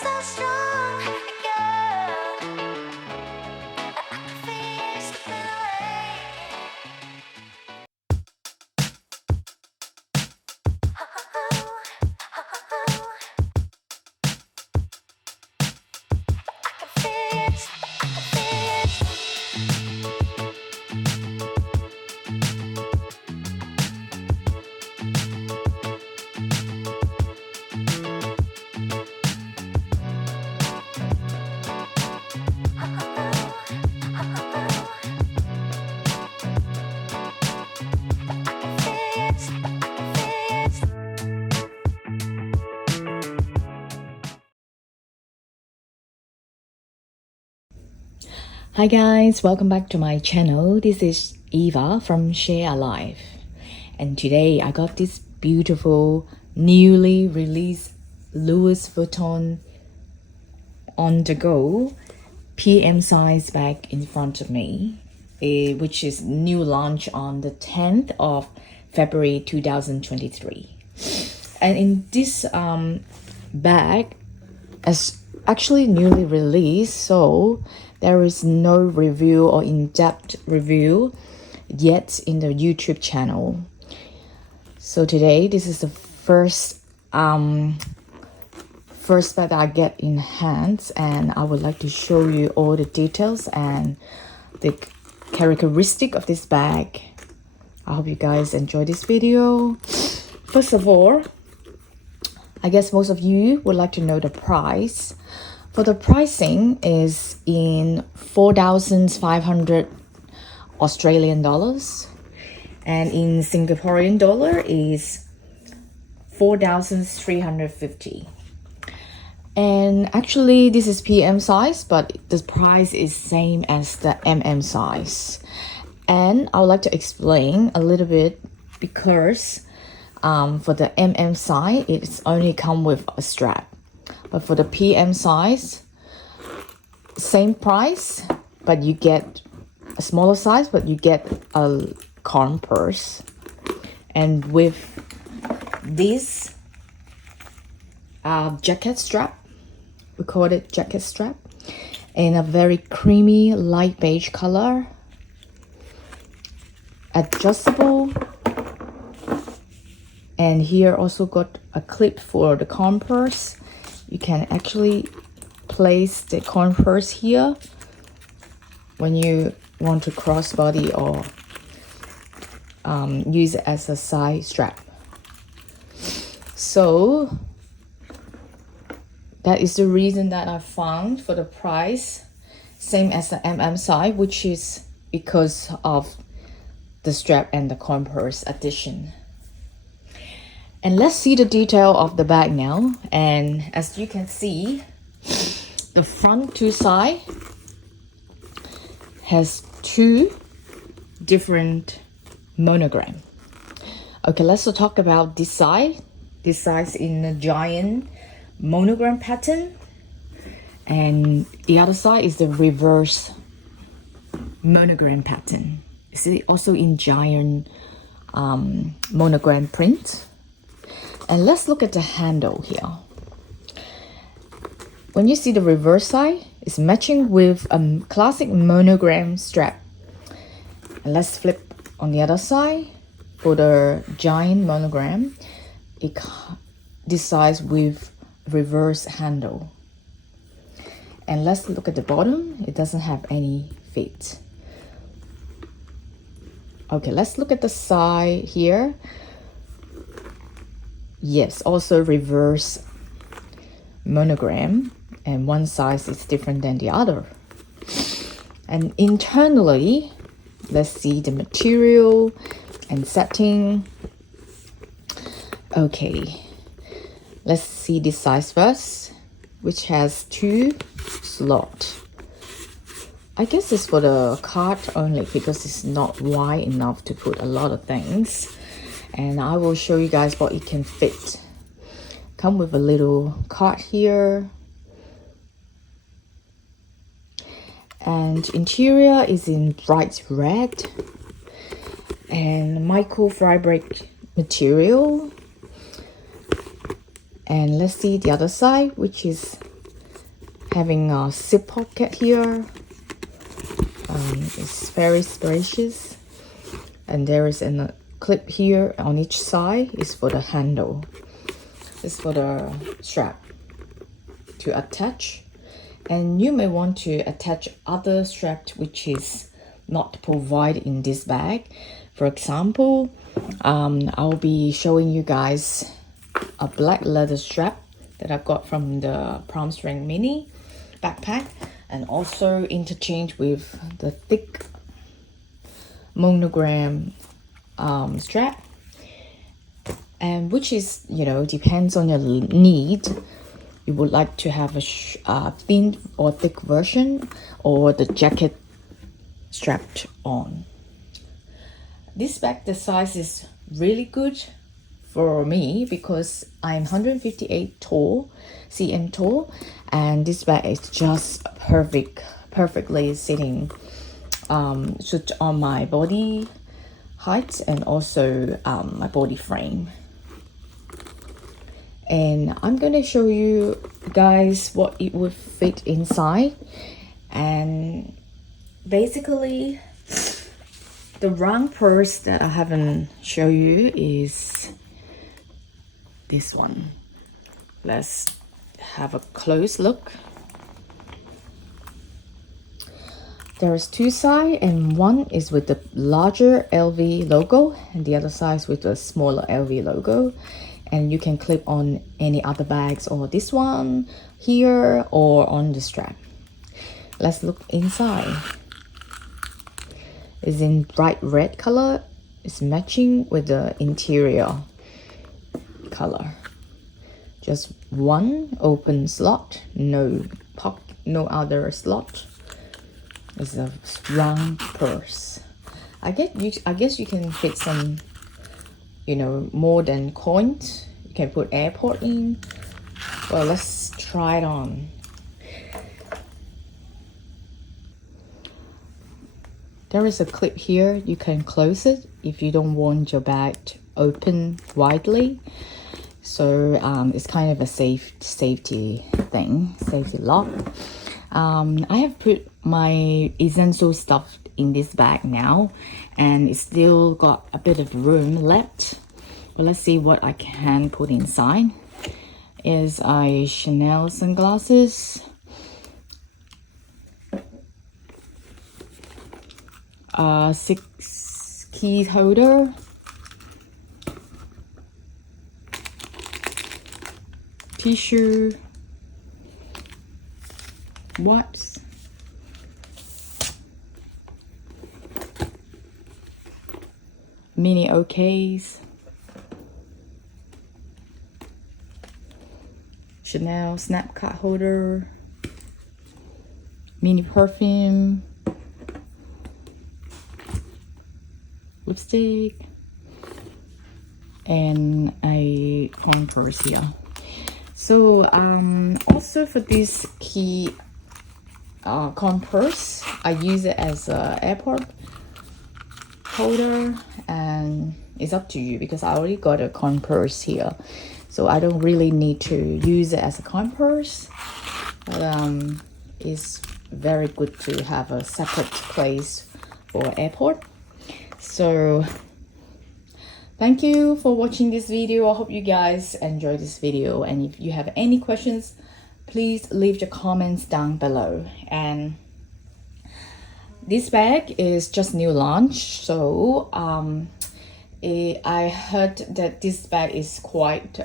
so strong, girl. I can feel you slipping away. I can feel it. I can feel it. Hi guys, welcome back to my channel. This is Eva from Share a Life, and today I got this beautiful newly released Louis Vuitton ONTHEGO Pm size bag in front of me, which is new launch on the 10th of February 2023. And in this bag is actually newly released, so there is no review or in-depth review yet in the YouTube channel. So today, this is the first bag I get in hands, and I would like to show you all the details and the characteristic of this bag. I hope you guys enjoy this video. First of all, I guess most of you would like to know the price. For the pricing is in 4,500 Australian dollars, and in Singaporean dollar is 4,350. And actually this is PM size, but the price is same as the MM size. And I would like to explain a little bit because for the MM size, it's only come with a strap. But for the PM size, same price, but you get a smaller size, but you get a corn purse. And with this jacket strap, we call it jacket strap, in a very creamy light beige color, adjustable, and here also got a clip for the corn purse. You can actually place the corn purse here when you want to crossbody or use it as a side strap. So that is the reason that I found for the price same as the MM size, which is because of the strap and the corn purse addition. And let's see the detail of the bag now. And as you can see, the front two side has two different monogram. Okay, let's talk about this side. This side is in a giant monogram pattern, and the other side is the reverse monogram pattern. It's also in giant monogram print. And let's look at the handle here. When you see the reverse side, it's matching with a classic monogram strap. And let's flip on the other side. For the giant monogram, this size with reverse handle. And let's look at the bottom. It doesn't have any fit. Okay, let's look at the side here. Yes, also reverse monogram, and one size is different than the other. And internally, let's see the material and setting. Okay, let's see this size first, which has two slots. I guess it's for the card only because it's not wide enough to put a lot of things. And I will show you guys what it can fit. Come with a little card here. And interior is in bright red and microfabric material. And let's see the other side, which is having a zip pocket here. It's very spacious, and there is a clip here on each side. Is for the handle. It's for the strap to attach, and you may want to attach other strap which is not provided in this bag. For example, I'll be showing you guys a black leather strap that I got from the Palm String Mini backpack, and also interchange with the thick monogram strap, and which is, you know, depends on your need. You would like to have a thin or thick version, or the jacket strapped on. This bag, the size is really good for me because I'm 158 cm tall, and this bag is just perfectly sitting, suit on my body height and also my body frame. And I'm gonna show you guys what it would fit inside. And basically, the round purse that I haven't shown you is this one. Let's have a close look. There's two sides, and one is with the larger LV logo and the other side is with the smaller LV logo. And you can clip on any other bags, or this one here, or on the strap. Let's look inside. It's in bright red color. It's matching with the interior color. Just one open slot, no other slot. It's a round purse. I guess you can fit some, you know, more than coins. You can put airport in. Well, let's try it on. There is a clip here. You can close it if you don't want your bag to open widely. So it's kind of a safety thing, safety lock. I have put my essential stuff in this bag now, and it's still got a bit of room left. But let's see what I can put inside. Is a Chanel sunglasses, a 6 key holder, tissue, wipes, mini OKs, Chanel snap card holder, mini perfume, lipstick, and a coin purse here. So also for this key coin purse, I use it as an airport holder, and it's up to you because I already got a coin purse here, so I don't really need to use it as a coin purse. But it's very good to have a separate place for airport. So thank you for watching this video. I hope you guys enjoyed this video, and if you have any questions, please leave your comments down below. And this bag is just new launch, so I heard that this bag is quite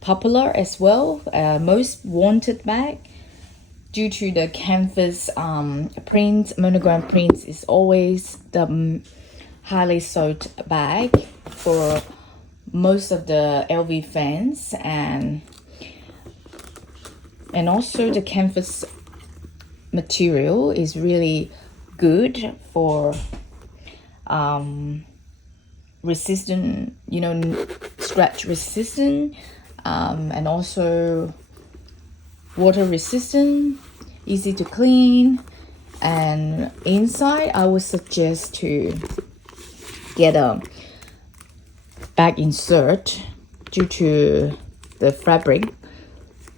popular as well, most wanted bag, due to the canvas print, monogram prints is always the highly sought bag for most of the LV fans, and also the canvas material is really good for resistant, you know, scratch resistant, and also water resistant, easy to clean. And inside, I would suggest to get a bag insert due to the fabric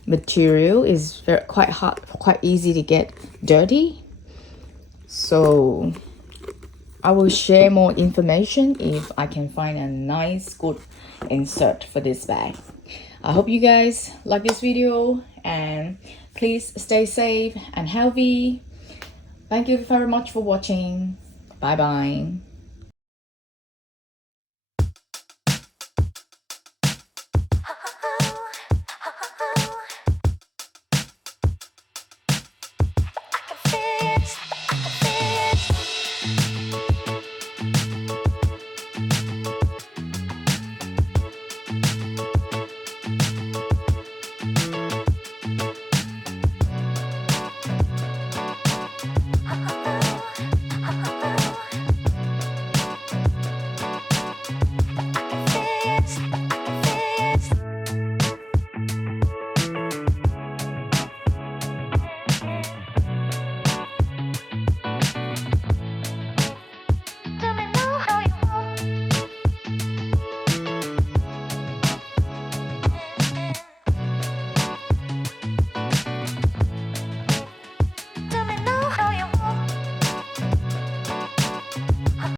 material is quite hard, quite easy to get dirty. So I will share more information if I can find a nice good insert for this bag. I hope you guys like this video, and please stay safe and healthy. Thank you very much for watching. Bye bye.